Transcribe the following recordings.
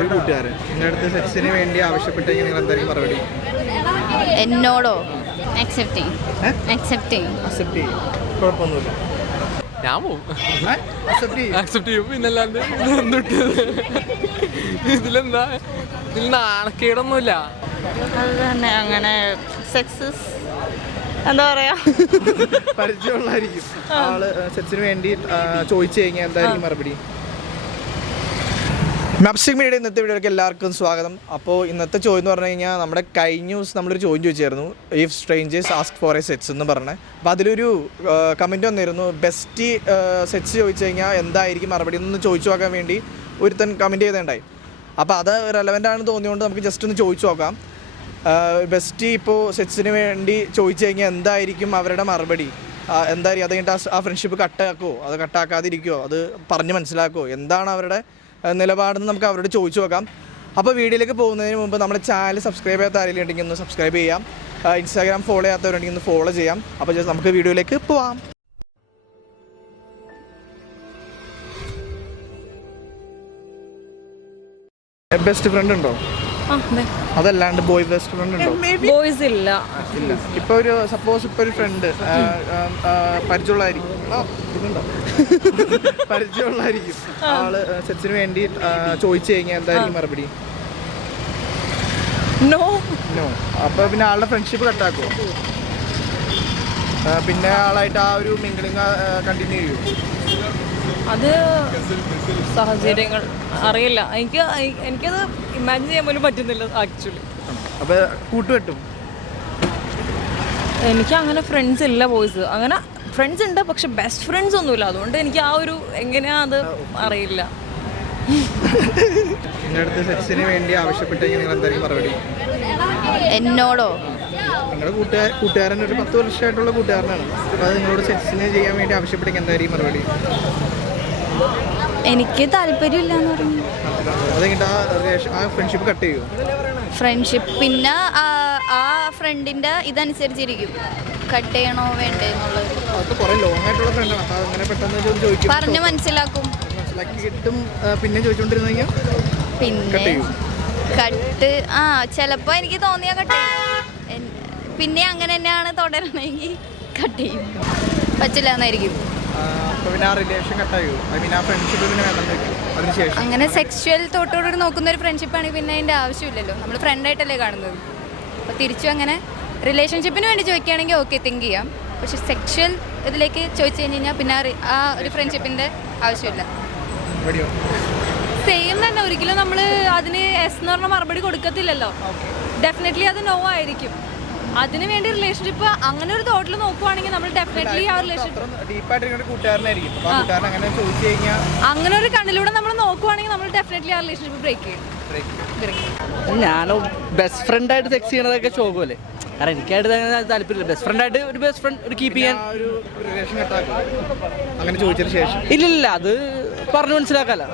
ഒരു കൂട്ടുകാരൻ നിങ്ങളുടെ അടുത്ത് സെക്സിന് വേണ്ടി ആവശ്യപ്പെട്ടെങ്കിൽ നിങ്ങൾ എന്തായിരിക്കും മറുപടി? എന്നോടോ? അക്സെപ്റ്റിംഗ്. കുഴപ്പമൊന്നുമില്ല. ഞാൻ പോവും, അക്സെപ്റ്റ് ചെയ്യും. പിന്നല്ലാണ്ട് ഇതിലെന്താ, ഇതിൽ നാണക്കേടൊന്നുമില്ല. അത് തന്നെ. അങ്ങനെ സെക്സസ് എന്താ പറയാ, പരിചയമുള്ളതായിരിക്കും ആള്. സെക്സിന് വേണ്ടി ചോദിച്ചു കഴിഞ്ഞാൽ എന്തായിരിക്കും മറുപടി? മാപ്സ്റ്റിക് മീഡിയ ഇന്നത്തെ വീഡിയോയിലേക്ക് എല്ലാവർക്കും സ്വാഗതം. അപ്പോൾ ഇന്നത്തെ ചോദ്യം എന്ന് പറഞ്ഞു കഴിഞ്ഞാൽ നമ്മുടെ കഴിഞ്ഞ ദിവസം നമ്മളൊരു ചോദ്യം ചോദിച്ചായിരുന്നു, if strangers ask for a sets എന്ന് പറഞ്ഞത്. അപ്പോൾ അതിലൊരു കമൻറ്റ് വന്നിരുന്നു, ബെസ്റ്റ് സെറ്റ്സ് ചോദിച്ചു കഴിഞ്ഞാൽ എന്തായിരിക്കും മറുപടി എന്നൊന്ന് ചോദിച്ചു നോക്കാൻ വേണ്ടി ഒരുത്തൻ കമൻറ്റ് ചെയ്തിട്ടുണ്ടായി. അപ്പോൾ അത് റെലവൻ്റ് ആണെന്ന് തോന്നിയുകൊണ്ട് നമുക്ക് ജസ്റ്റ് ഒന്ന് ചോദിച്ചു നോക്കാം. ബെസ്റ്റ് ഇപ്പോൾ സെറ്റ്സിന് വേണ്ടി ചോദിച്ചു കഴിഞ്ഞാൽ എന്തായിരിക്കും അവരുടെ മറുപടി? എന്തായിരിക്കും? അത് കഴിഞ്ഞിട്ട് ആ ഫ്രണ്ട്ഷിപ്പ് കട്ടാക്കുമോ, അത് കട്ടാക്കാതിരിക്കുമോ, അത് പറഞ്ഞ് മനസ്സിലാക്കുമോ, എന്താണ് അവരുടെ നിലപാടെന്ന് നമുക്ക് അവരോട് ചോദിച്ചു നോക്കാം. അപ്പോൾ വീഡിയോയിലേക്ക് പോകുന്നതിന് മുമ്പ് നമ്മുടെ ചാനൽ സബ്സ്ക്രൈബ് ചെയ്യാത്ത ആരെങ്കിലും ഉണ്ടെങ്കിൽ ഒന്ന് സബ്സ്ക്രൈബ് ചെയ്യാം. ഇൻസ്റ്റാഗ്രാം ഫോളോ ചെയ്യാത്തവരുണ്ടെങ്കിൽ ഒന്ന് ഫോളോ ചെയ്യാം. അപ്പോൾ നമുക്ക് വീഡിയോയിലേക്ക് പോവാം. ബെസ്റ്റ് ഫ്രണ്ട് ഉണ്ടോ? അതല്ലാണ്ട് ബോയ് ബെസ്റ്റ് ഫ്രണ്ട് ഉണ്ടോ? ബോയ്സ് ഇല്ല. ഇപ്പോൾ ഒരു സപ്പോസ് ഇപ്പോൾ ഒരു ഫ്രണ്ട് പരിചയമുള്ളതായിരിക്കും ആള് സെക്സിന് വേണ്ടി ചോദിച്ചു കഴിഞ്ഞാൽ എന്തായിരിക്കും മറുപടി? നോ. അപ്പോൾ പിന്നെ ആളുടെ ഫ്രണ്ട്ഷിപ്പ് കട്ടാക്കുമോ? പിന്നെ ആളായിട്ട് ആ ഒരു മിങ്കിളിങ് കണ്ടിന്യൂ ചെയ്യുമോ? അത് സാഹചര്യങ്ങൾ അറിയില്ല. എനിക്കത് ഇമാജിൻ ചെയ്യാൻ പോലും പറ്റുന്നില്ല ആക്ച്വലി. അപ്പോൾ കൂട്ടുകെട്ടും? എനിക്ക് അങ്ങനെ ഫ്രണ്ട്സ് ഇല്ല ബോയ്സ്. അങ്ങനെ ഫ്രണ്ട്സ് ഉണ്ട്, പക്ഷെ ബെസ്റ്റ് ഫ്രണ്ട്സ് ഒന്നുമില്ല. അതുകൊണ്ട് എനിക്ക് ആ ഒരു എങ്ങനെയാ അത് അറിയില്ല. നിങ്ങളുടെ അടുത്ത് സെക്സിന് വേണ്ടി ആവശ്യപ്പെട്ടെങ്കിൽ നിങ്ങൾ എന്തായിരിക്കും മറുപടി? എന്നോടോ? നിങ്ങളുടെ കൂട്ടുകാരൻ ഒരു 10 വർഷമായിട്ടുള്ള കൂട്ടുകാരനാണ്. അപ്പോൾ അത് നിങ്ങളോട് സെക്സിന് ചെയ്യാൻ വേണ്ടി ആവശ്യപ്പെട്ടെങ്കിൽ എന്തായിരിക്കും മറുപടി? എനിക്ക് താല്പര്യമില്ല എന്ന് പറഞ്ഞു. അത് കഴിഞ്ഞിട്ട് ആ ഫ്രണ്ട്ഷിപ്പ് കട്ട് ചെയ്യുമോ? ഫ്രണ്ട്ഷിപ്പ് പിന്നെ ആ ഫ്രണ്ടിന്റെ ഇതനുസരിച്ചിരിക്കും കട്ട് ചെയ്യണോ വേണ്ടേ എന്നുള്ളത്. അത് കുറേ ലോങ് ആയിട്ടുള്ള ഫ്രണ്ടാണ്. അപ്പോൾ അങ്ങനെ പെട്ടെന്ന് ചോദിക്കും, പറഞ്ഞ് മനസ്സിലാക്കും. മനസ്സിലാക്കി കിട്ടും. പിന്നെ ചോദിച്ചുകൊണ്ടിരുന്നെങ്കിൽ പിന്നെ കട്ട് ചിലപ്പോൾ എനിക്ക് തോന്നിയാൽ കട്ട് ചെയ്യും. പിന്നെ അങ്ങനെ തന്നെയാണ് തുടരണമെങ്കിൽ കട്ട് ചെയ്യും. പറ്റില്ല എന്നായിരിക്കും. അപ്പോൾ പിന്നെ ആ റിലേഷൻ കട്ടായോ? ഐ മീൻ ആ ഫ്രണ്ട്ഷിപ്പ് പിന്നെ വേണ്ടെന്ന് അതിനുശേഷം അങ്ങനെ സെക്ഷ്വൽ തോട്ടോട് നോക്കുന്ന ഒരു ഫ്രണ്ട്ഷിപ്പാണെങ്കിൽ പിന്നെ അതിൻ്റെ ആവശ്യമില്ലല്ലോ. നമ്മൾ ഫ്രണ്ടായിട്ടല്ലേ കാണുന്നത്. അപ്പോൾ തിരിച്ചു അങ്ങനെ റിലേഷൻഷിപ്പിന് വേണ്ടി ചോദിക്കുകയാണെങ്കിൽ ഓക്കെ, തിങ്ക് ചെയ്യാം. പക്ഷെ സെക്ഷ്വൽ ഇതിലേക്ക് ചോദിച്ചു കഴിഞ്ഞ് കഴിഞ്ഞാൽ പിന്നെ ആ ഒരു ഫ്രണ്ട്ഷിപ്പിൻ്റെ ആവശ്യമില്ല. സെയിം തന്നെ. ഒരിക്കലും നമ്മൾ അതിന് എസ് എന്ന് പറഞ്ഞ മറുപടി കൊടുക്കത്തില്ലല്ലോ. ഡെഫിനറ്റ്ലി അത് നോ ആയിരിക്കും. അതിന് വേണ്ടി റിലേഷൻഷിപ്പ് അങ്ങനെ ഒരു തോട്ടിൽ നോക്കുവാണെങ്കിൽ നമ്മൾ ഡെഫിനറ്റ്ലി ആ റിലേഷൻഷിപ്പ് അങ്ങനെ ഒരു കണ്ണിലൂടെ നമ്മൾ നോക്കുവാണെങ്കിൽ നമ്മൾ ഡെഫിനറ്റ്ലി ആ റിലേഷൻഷിപ്പ് ബ്രേക്ക് ചെയ്യും. ഞാൻ ബെസ്റ്റ് ഫ്രണ്ടായിട്ട് സെക്സ് ചെയ്യണതൊക്കെ ശോകമല്ലേ? കാരണം എനിക്കായിട്ട് അങ്ങനെ താല്പര്യമില്ല. ബെസ്റ്റ് ഫ്രണ്ടായിട്ട് ഒരു ബെസ്റ്റ് ഫ്രണ്ട് ഒരു കീപ്പ് ചെയ്യാൻ ഇല്ലില്ല. അത് പറഞ്ഞു മനസ്സിലാക്കാല്ല.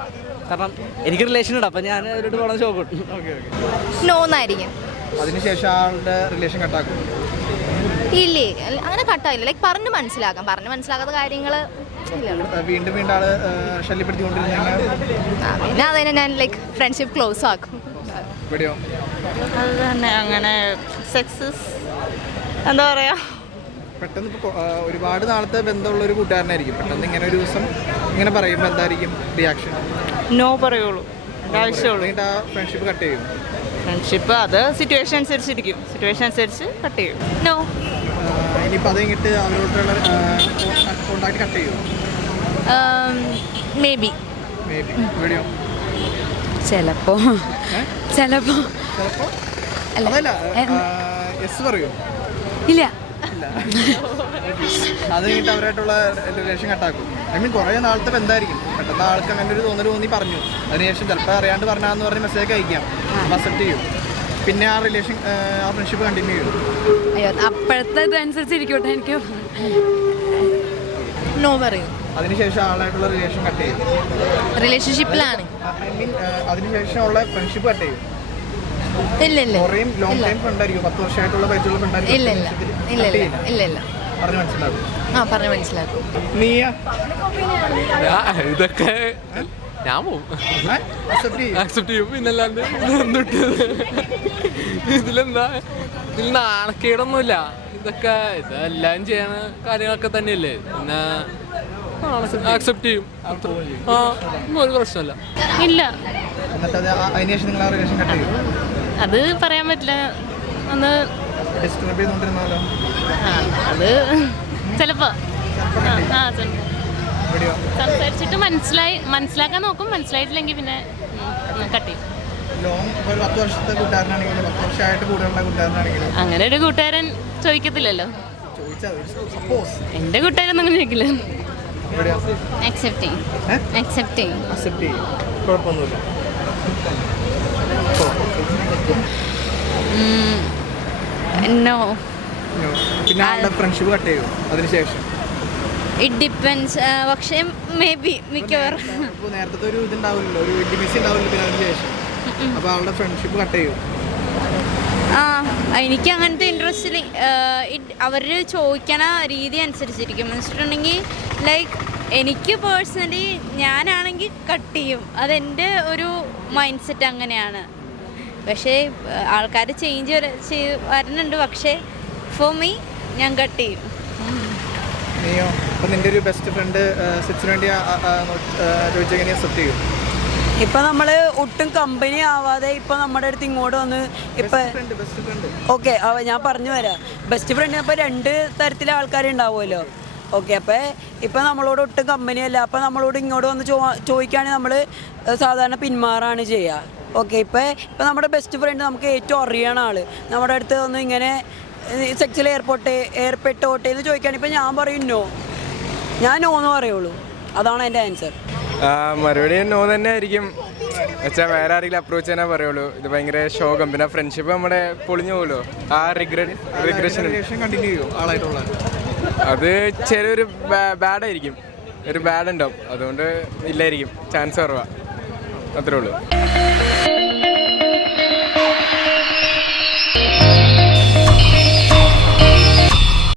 കാരണം എനിക്ക് റിലേഷൻ ഉണ്ട്. അപ്പം ഞാൻ അവരോട് വളരെ ശോകം നോന്നായിരിക്കും. അതിനുശേഷം ആളുടെ റിലേഷൻ കട്ടാക്കും? ഇല്ലേ, അങ്ങനെ കട്ടായില്ല. ലൈക്ക് പറഞ്ഞ് മനസ്സിലാക്കാത്ത കാര്യങ്ങൾ വീണ്ടും ആള് ശല്യപ്പെടുത്തിക്കൊണ്ടിരുന്നെങ്കിൽ പിന്നെ അതിനെ ഞാൻ ലൈക്ക് ഫ്രണ്ട്ഷിപ്പ് ക്ലോസ് ആക്കും. അത് തന്നെ. അങ്ങനെ സെക്സസ് എന്താ പറയാ, പെട്ടെന്ന് ഇപ്പോൾ ഒരുപാട് നാളത്തെ ബന്ധമുള്ള ഒരു കൂട്ടുകാരനായിരിക്കും. പെട്ടെന്ന് ഇങ്ങനെ ഒരു ദിവസം ഇങ്ങനെ പറയുമ്പോൾ എന്തായിരിക്കും റിയാക്ഷൻ? നോ പറയുള്ളൂ. ആവശ്യമുള്ളൂ. ആ ഫ്രണ്ട്ഷിപ്പ് കട്ട് ചെയ്യും? ഫ്രണ്ട്ഷിപ്പ് അത് സിറ്റുവേഷൻ അനുസരിച്ചിരിക്കും. സിറ്റുവേഷൻ അനുസരിച്ച് കട്ട് ചെയ്യും. നോ. ഇനിയിപ്പോൾ അത് കഴിഞ്ഞിട്ട് അവരോട്ടുള്ള കോണ്ടാക്ട് കട്ട് ചെയ്യും? May be. വീഡിയോ ചിലപ്പോ അതല്ല, യെസ് പറയൂ? ഇല്ല. അത് കഴിഞ്ഞിട്ട് അവരായിട്ടുള്ള റിലേഷൻ കട്ടാക്കും? ഐ മീൻ കുറേ നാളത്തെ ബന്ധമായിരിക്കും. പെട്ടെന്ന് ആൾക്ക് അങ്ങനെ ഒരു തോന്നി പറഞ്ഞു. അതിനുശേഷം ചിലപ്പോൾ അറിയാണ്ട് പറഞ്ഞാന്ന് പറഞ്ഞ് മെസ്സേജ് അയക്കാം, അക്സെപ്റ്റ് ചെയ്യും. പിന്നെ ആ റിലേഷൻ ആ ഫ്രണ്ട്ഷിപ്പ് കണ്ടിന്യൂ ചെയ്യും? അയ്യോ, അപ്പോഴത്തെ ഇതനുസരിച്ചിരിക്കട്ടെ. എനിക്ക് നോ പറയും. അതിനുശേഷം ആളായിട്ടുള്ള റിലേഷൻ കട്ട് ചെയ്യും? റിലേഷൻഷിപ്പിലാണ്. ഐ മീൻ അതിനുശേഷം ഉള്ള ഫ്രണ്ട്ഷിപ്പ് കട്ട് ചെയ്യും? ഇല്ല. കുറേ ലോങ് ടൈം ഫ്രണ്ടായിരിക്കും. 10 വർഷമായിട്ടുള്ള പരിചയമുള്ള ഫ്രണ്ടായിരിക്കും. ഇല്ല. പറഞ്ഞു മനസ്സിലാക്കും? പറഞ്ഞു മനസ്സിലാക്കും. നീയാ? ഇതൊക്കെ ഞാൻ പോവും, അക്സെപ്റ്റ് ചെയ്യും. ആക്സെപ്റ്റ് ചെയ്യും. പിന്നല്ലാണ്ട് എന്തിട്ട് ഇതിലെന്താ, ഇതിൽ നാണക്കേടൊന്നുമില്ല. ഇതെല്ലാം ചെയ്യണ കാര്യങ്ങളൊക്കെ തന്നെയല്ലേ, പിന്നെ ആക്സെപ്റ്റ് ചെയ്യും. ഒരു പ്രശ്നമല്ല. ഇല്ല, എന്നിട്ട് അതിനുശേഷം നിങ്ങൾ ആ റിലേഷൻ കട്ട് ചെയ്യും. അത് പറയാൻ പറ്റില്ല. ഒന്ന് ഡിസ്റ്റർബ് ചെയ്തുകൊണ്ടിരുന്നാലോ? അത് ചിലപ്പോ സംസാരിച്ചിട്ട് മനസ്സിലാക്കാൻ നോക്കും. മനസ്സിലായിട്ടില്ലെങ്കിൽ പിന്നെ കട്ട് ചെയ്യും. ലോങ് ഒരു 10 വർഷത്തെ കൂട്ടുകാരനാണെങ്കിലും 10 വർഷമായിട്ട് കൂടുതലുള്ള കൂട്ടുകാരനാണെങ്കിലും അങ്ങനെ ഒരു കൂട്ടുകാരൻ ചോദിക്കത്തില്ലല്ലോ. ചോദിച്ചാൽ സപ്പോസ് എൻ്റെ കൂട്ടുകാരൊന്നും അങ്ങനെ ചോദിക്കില്ല. അക്സെപ്റ്റ് ചെയ്യും. അക്സെപ്റ്റ് ചെയ്യും. അക്സെപ്റ്റ് ചെയ്യും, കുഴപ്പമൊന്നുമില്ല. നോ. പിന്നെ ആളുടെ ഫ്രണ്ട്ഷിപ്പ് കട്ട് ചെയ്യും അതിനുശേഷം? It depends. പക്ഷേ മേ ബി മിക്കവാറും ഇപ്പോൾ നേരത്തെ ഒരു ഇതുണ്ടാവില്ലല്ലോ, ഒരു ഇന്റിമസി ഉണ്ടാവില്ല പിന്നെ അതിന് ശേഷം. അപ്പോൾ ആളുടെ ഫ്രണ്ട്ഷിപ്പ് കട്ട് ചെയ്യും. എനിക്ക് അങ്ങനത്തെ ഇൻട്രസ്റ്റ് അവർ ചോദിക്കണ രീതി അനുസരിച്ചിരിക്കും. വെച്ചിട്ടുണ്ടെങ്കിൽ ലൈക്ക് എനിക്ക് പേഴ്സണലി ഞാനാണെങ്കിൽ കട്ട് ചെയ്യും. അതെൻ്റെ ഒരു മൈൻഡ് സെറ്റ് അങ്ങനെയാണ്. പക്ഷേ ആൾക്കാർ ചേഞ്ച് വരുന്നുണ്ട്. പക്ഷേ ഫോർ മീ ഞാൻ കട്ട് ചെയ്യും. നീയോ? അപ്പം നിൻ്റെ ഒരു ബെസ്റ്റ് ഫ്രണ്ട് സിറ്റ്സിന് വേണ്ടി ചോദിച്ചെങ്ങനെ അക്സെപ്റ്റ് ചെയ്യും? ഇപ്പം നമ്മൾ ഒട്ടും കമ്പനി ആവാതെ ഇപ്പം നമ്മുടെ അടുത്ത് ഇങ്ങോട്ട് വന്ന് ഇപ്പം ഓക്കെ ഞാൻ പറഞ്ഞു തരാം. ബെസ്റ്റ് ഫ്രണ്ട് അപ്പോൾ 2 തരത്തിലെ ആൾക്കാരുണ്ടാവുമല്ലോ. ഓക്കെ, അപ്പോൾ ഇപ്പം നമ്മളോട് ഒട്ടും കമ്പനിയല്ല. അപ്പം നമ്മളോട് ഇങ്ങോട്ട് വന്ന് ചോദിക്കുകയാണെങ്കിൽ നമ്മൾ സാധാരണ പിന്മാറാണ് ചെയ്യുക. ഓക്കെ, ഇപ്പം നമ്മുടെ ബെസ്റ്റ് ഫ്രണ്ട് നമുക്ക് ഏറ്റവും അറിയണ ആൾ നമ്മുടെ അടുത്ത് വന്ന് ഇങ്ങനെ സെക്സിൽ ഏർപ്പെട്ടോട്ടെ എന്ന് ചോദിക്കുകയാണെങ്കിൽ ഇപ്പം ഞാൻ പറയും നോ. ഞാൻ നോ എന്ന് പറയുള്ളൂ. അതാണ് എൻ്റെ ആൻസർ. മറുപടി നോ തന്നെ ആയിരിക്കും. വെച്ചാൽ വേറെ ആരെങ്കിലും അപ്രോച്ച് ചെയ്യാനേ പറയുള്ളൂ. ഇത് ഭയങ്കര ശോകം. പിന്നെ ഫ്രണ്ട്ഷിപ്പ് നമ്മുടെ പൊളിഞ്ഞു പോകുമല്ലോ. ആ റിഗ്രഷൻ കണ്ടിന്യൂ ചെയ്യും ആളായിട്ടുള്ള. അത് ചെറിയൊരു ബാഡായിരിക്കും, ഒരു ബാഡ് ഉണ്ടാവും. അതുകൊണ്ട് ഇല്ലായിരിക്കും, ചാൻസ് കുറവാണ്. അത്രേ ഉള്ളൂ.